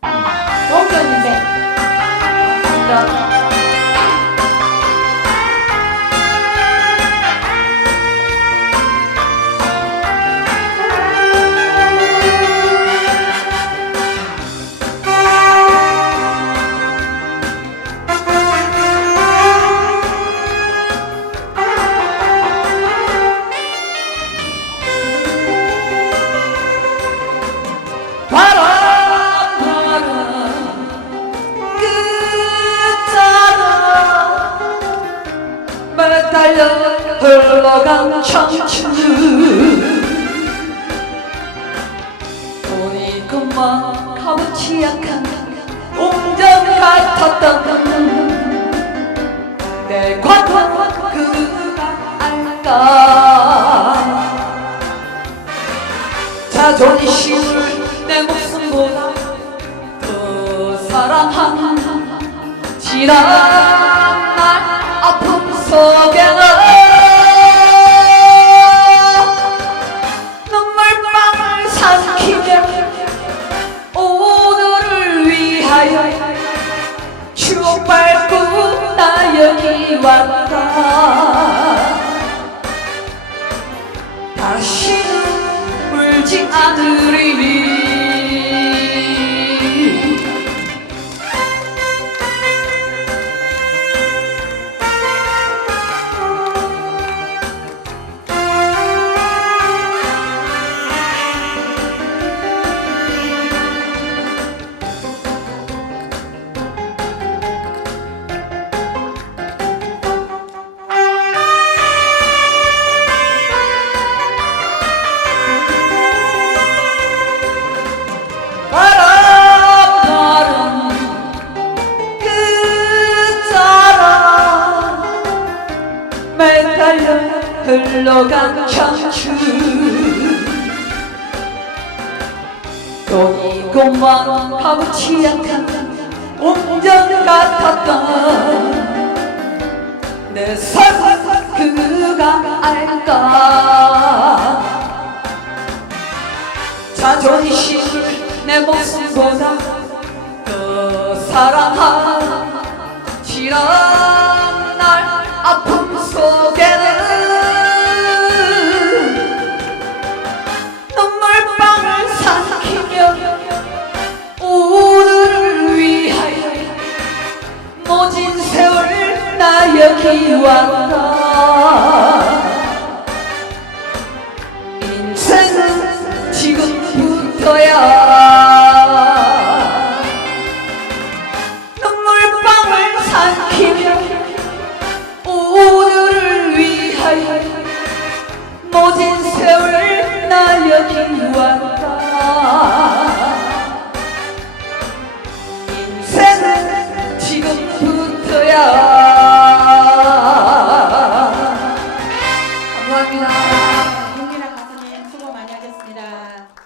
좋은데. 흘러간 청춘 돈이 그만 값어치 약한 웅장 같았던 내 과거 그가 알까 자존심을 내 목숨보다? 더 사랑한 지난 밟고 나 여기 왔다. 다시는 울지 않으리니 흘러간 청춘 돈이 고만 파묻지 약한 온전 같았던 내 삶 그가 알까? 자존심을 내 목숨보다 더 지난 나 여기 왔다 인생은 지금부터야. 눈물방울 삼키며 오늘을 위하여 모진 세월 나 여기 왔다